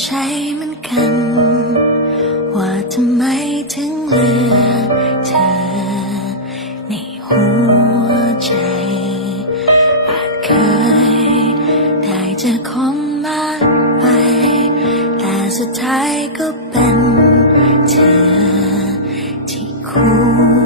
ใจเหมือนกัน ว่าทำไมถึงเหลือเธอ ในหัวใจ อาจเคยได้เจอคนมากไป แต่สุดท้ายก็เป็นเธอที่คู่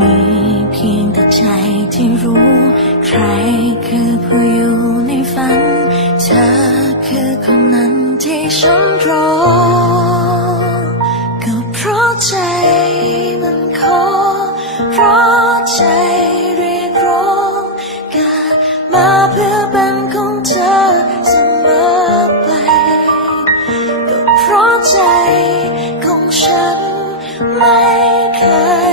มีเพียงแต่ใจที่รู้ ใครคือผู้อยู่ในฝัน เธอคือคนนั้นที่ฉันรอ ก็เพราะใจมันขอ เพราะใจเรียกร้องกามาเพื่อเป็นของเธอเสมอไป ก็เพราะใจของฉันไม่เคย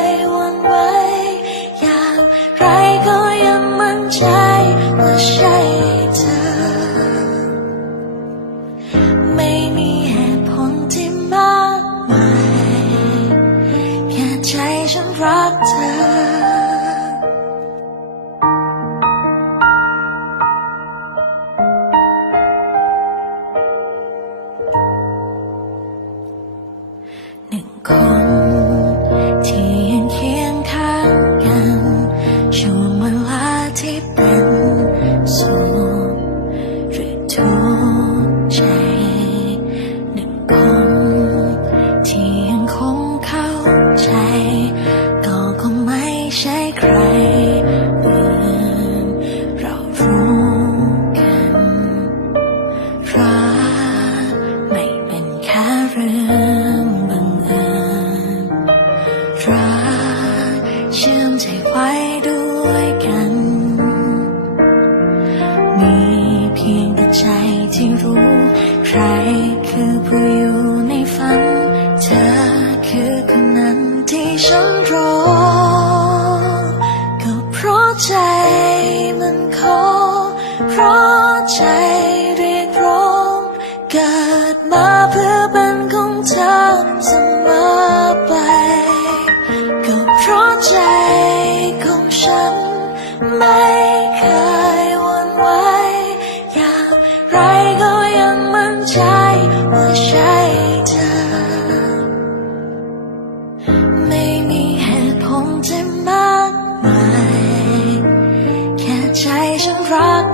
ฉันรัก นขอ เพราะใจเรียกร้องเกิดมาเพื่อเป็นของเธอเสมอไป ก็เพราะใจของฉันไม่เคย